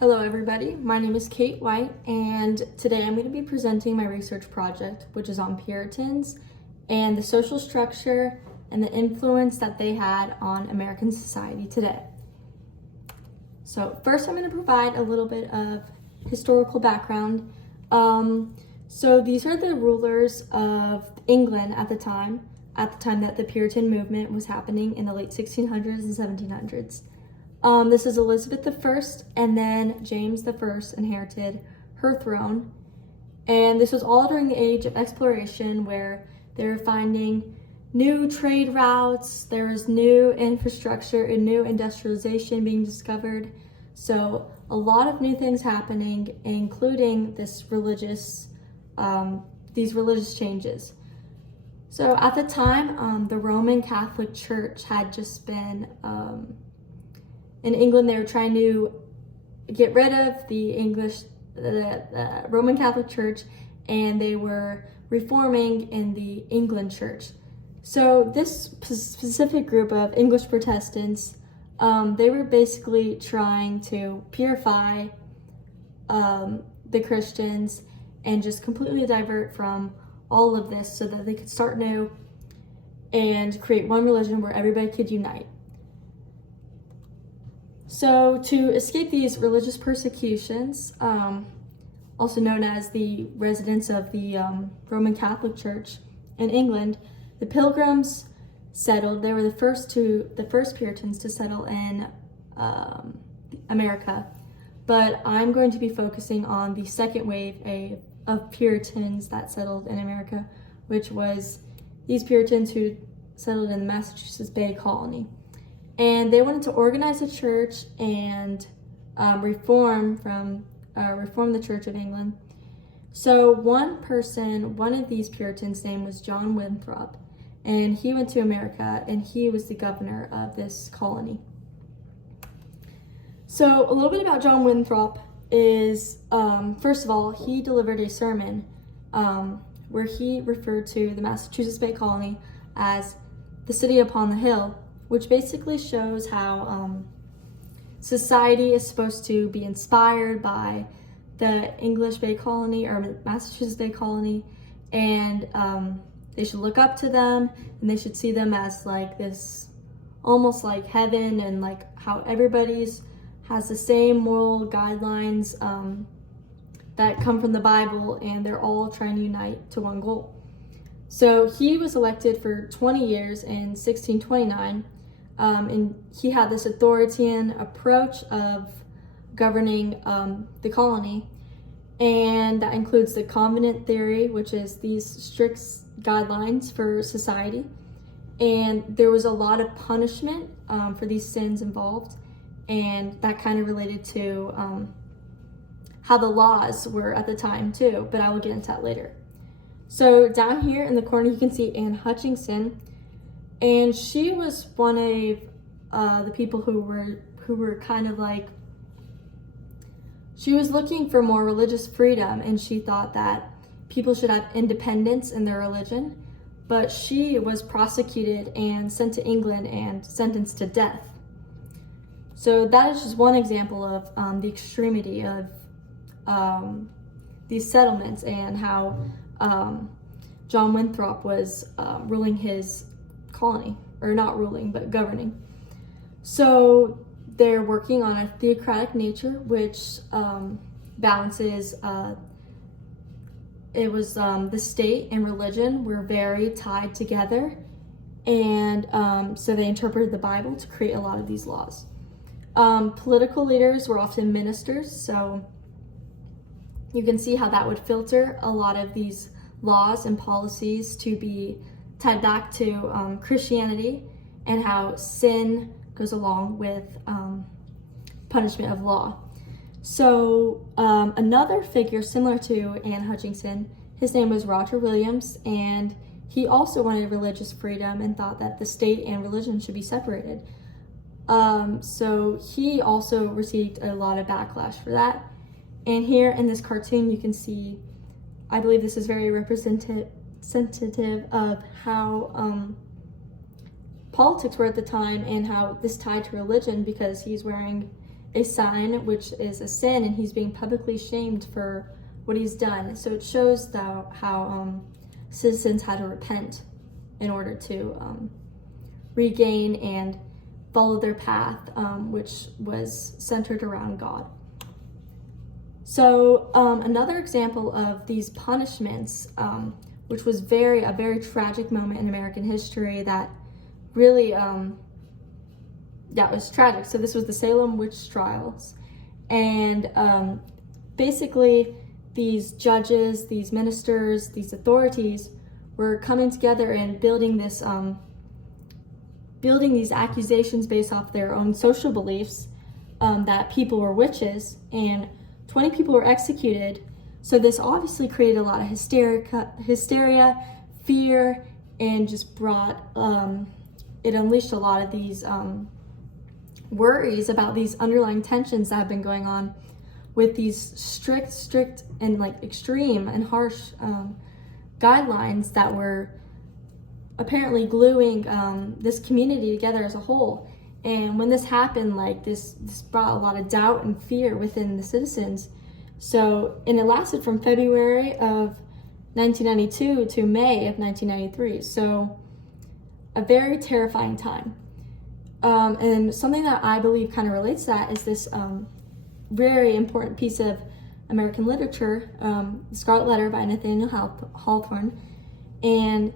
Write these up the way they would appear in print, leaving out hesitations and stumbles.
Hello everybody, my name is Kate White and today I'm going to be presenting my research project, which is on Puritans and the social structure and the influence that they had on American society today. So first I'm going to provide a little bit of historical background. So these are the rulers of England at the time that the Puritan movement was happening in the late 1600s and 1700s. This is Elizabeth I, and then James I inherited her throne. And this was all during the age of exploration where they were finding new trade routes, there was new infrastructure and new industrialization being discovered. So a lot of new things happening, including these religious changes. So at the time, the Roman Catholic Church had just been, in England, they were trying to get rid of the Roman Catholic Church, and they were reforming in the England Church. So this specific group of English Protestants, they were basically trying to purify the Christians and just completely divert from all of this so that they could start new and create one religion where everybody could unite. So to escape these religious persecutions, also known as the residents of the Roman Catholic Church in England, the Pilgrims settled. They were the first Puritans to settle in America. But I'm going to be focusing on the second wave of Puritans that settled in America, which was these Puritans who settled in the Massachusetts Bay Colony. And they wanted to organize a church and reform the Church of England. So one of these Puritans' name was John Winthrop, and he went to America, and he was the governor of this colony. So a little bit about John Winthrop is, first of all, he delivered a sermon where he referred to the Massachusetts Bay Colony as the city upon the hill, which basically shows how society is supposed to be inspired by the English Bay Colony or Massachusetts Bay Colony, and they should look up to them, and they should see them as like this, almost like heaven, and like how everybody's has the same moral guidelines that come from the Bible, and they're all trying to unite to one goal. So he was elected for 20 years in 1629, and he had this authoritarian approach of governing the colony, and that includes the covenant theory, which is these strict guidelines for society, and there was a lot of punishment for these sins involved, and that kind of related to how the laws were at the time too, but I will get into that later. So down here in the corner you can see Anne Hutchinson, and she was one of the people who were kind of like, she was looking for more religious freedom, and she thought that people should have independence in their religion, but she was prosecuted and sent to England and sentenced to death. So that is just one example of the extremity of these settlements and how John Winthrop was ruling his colony, or not ruling, but governing. So they're working on a theocratic nature, which balances, the state and religion were very tied together, and so they interpreted the Bible to create a lot of these laws. Political leaders were often ministers, so you can see how that would filter a lot of these laws and policies to be tied back to Christianity, and how sin goes along with punishment of law. So another figure similar to Anne Hutchinson, his name was Roger Williams, and he also wanted religious freedom and thought that the state and religion should be separated. So he also received a lot of backlash for that. And here in this cartoon you can see, I believe this is very representative of how politics were at the time and how this tied to religion, because he's wearing a sign, which is a sin, and he's being publicly shamed for what he's done. So it shows how citizens had to repent in order to regain and follow their path, which was centered around God. So another example of these punishments, which was a very tragic moment in American history that really, it was tragic. So this was the Salem witch trials. And basically these judges, these ministers, these authorities were coming together and building these accusations based off their own social beliefs, that people were witches, and 20 people were executed. So this obviously created a lot of hysteria, fear, and just brought, it unleashed a lot of these worries about these underlying tensions that have been going on with these strict and like extreme and harsh guidelines that were apparently gluing this community together as a whole. And when this happened, like this brought a lot of doubt and fear within the citizens. So, and it lasted from February of 1992 to May of 1993. So a very terrifying time. And something that I believe kind of relates to that is this very important piece of American literature, The Scarlet Letter by Nathaniel Hawthorne. And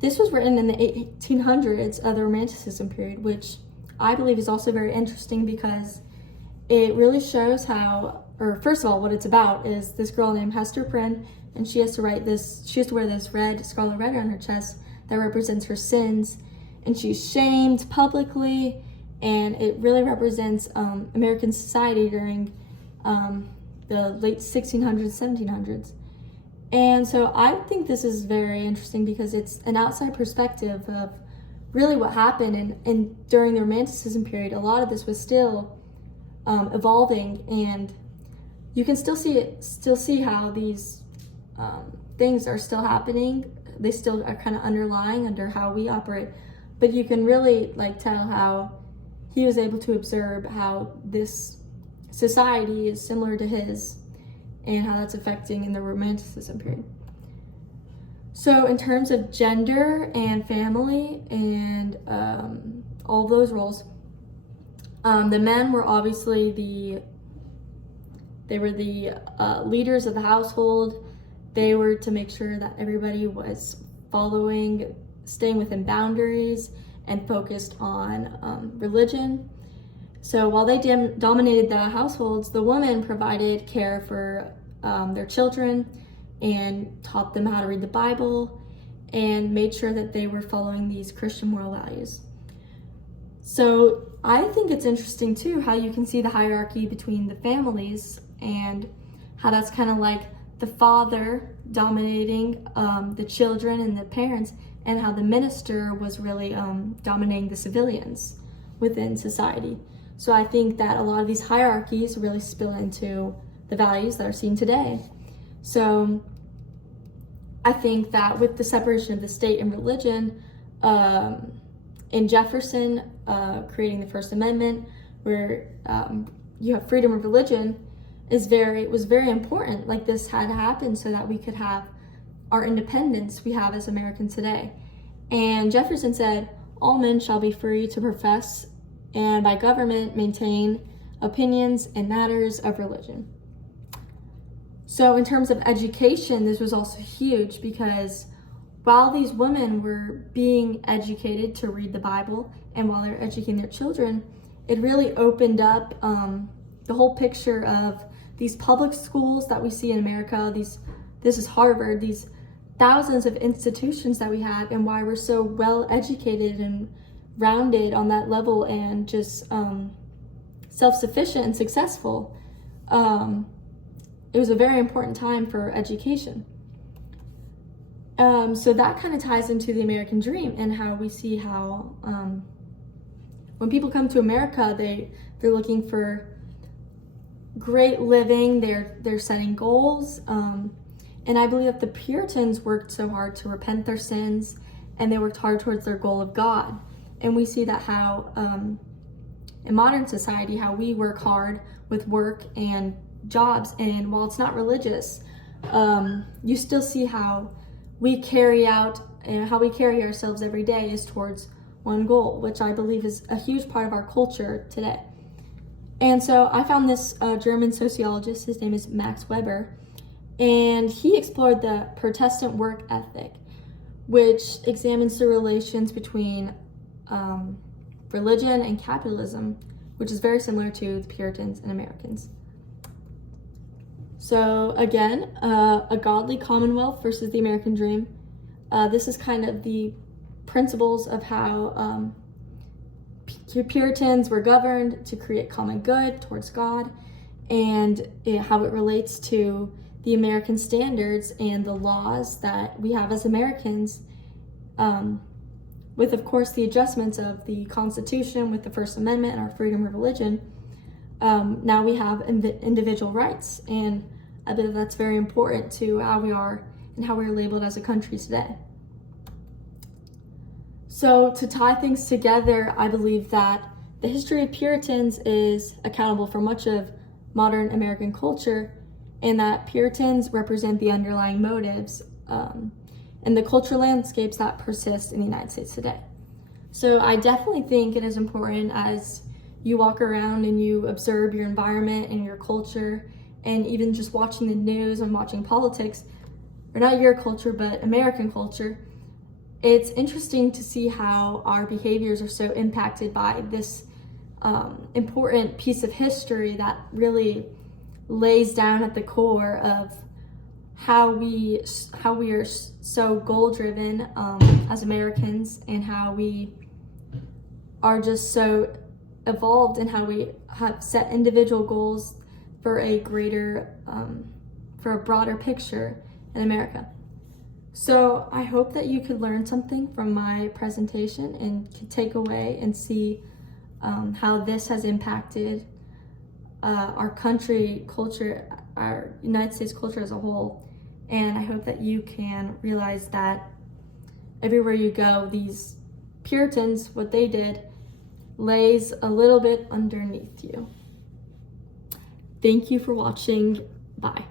this was written in the 1800s of the Romanticism period, which I believe is also very interesting because it really shows how, or first of all, what it's about is this girl named Hester Prynne, and she has to wear this scarlet letter on her chest that represents her sins, and she's shamed publicly, and it really represents American society during the late 1600s, 1700s. And so I think this is very interesting because it's an outside perspective of really what happened, and during the Romanticism period, a lot of this was still evolving, and you can still see how these things are still happening. They still are kind of underlying under how we operate, but you can really tell how he was able to observe how this society is similar to his and how that's affecting in the Romanticism period. So in terms of gender and family and all those roles, the men were obviously the leaders of the household. They were to make sure that everybody was staying within boundaries and focused on religion. So while they dominated the households, the women provided care for their children and taught them how to read the Bible and made sure that they were following these Christian moral values. So I think it's interesting too how you can see the hierarchy between the families and how that's kind of like the father dominating the children and the parents, and how the minister was really dominating the civilians within society. So I think that a lot of these hierarchies really spill into the values that are seen today. So I think that with the separation of the state and religion, in Jefferson creating the First Amendment, where you have freedom of religion, was very important. Like, this had to happen so that we could have our independence we have as Americans today. And Jefferson said, all men shall be free to profess and by government maintain opinions in matters of religion. So in terms of education, this was also huge because while these women were being educated to read the Bible and while they're educating their children, it really opened up the whole picture of these public schools that we see in America. This is Harvard, these thousands of institutions that we have, and why we're so well educated and rounded on that level and just self-sufficient and successful. It was a very important time for education. So that kind of ties into the American dream and how we see how when people come to America, they're looking for great living, they're setting goals, and I believe that the Puritans worked so hard to repent their sins, and they worked hard towards their goal of God. And we see that how in modern society, how we work hard with work and jobs, and while it's not religious, you still see how we carry out and how we carry ourselves every day is towards one goal, which I believe is a huge part of our culture today. And so I found this German sociologist, his name is Max Weber, and he explored the Protestant work ethic, which examines the relations between religion and capitalism, which is very similar to the Puritans and Americans. So again, a godly commonwealth versus the American dream. This is kind of the principles of how Puritans were governed to create common good towards God, and how it relates to the American standards and the laws that we have as Americans, with, of course, the adjustments of the Constitution with the First Amendment and our freedom of religion. Now we have individual rights, and I believe that's very important to how we are and how we're labeled as a country today. So to tie things together, I believe that the history of Puritans is accountable for much of modern American culture, and that Puritans represent the underlying motives and the cultural landscapes that persist in the United States today. So I definitely think it is important as you walk around and you observe your environment and your culture, and even just watching the news and watching politics, or not your culture, but American culture, it's interesting to see how our behaviors are so impacted by this important piece of history that really lays down at the core of how we are so goal-driven as Americans, and how we are just so evolved, and how we have set individual goals for a greater, for a broader picture in America. So I hope that you could learn something from my presentation and could take away and see how this has impacted our country culture, our United States culture as a whole. And I hope that you can realize that everywhere you go, these Puritans, what they did, lays a little bit underneath you. Thank you for watching. Bye.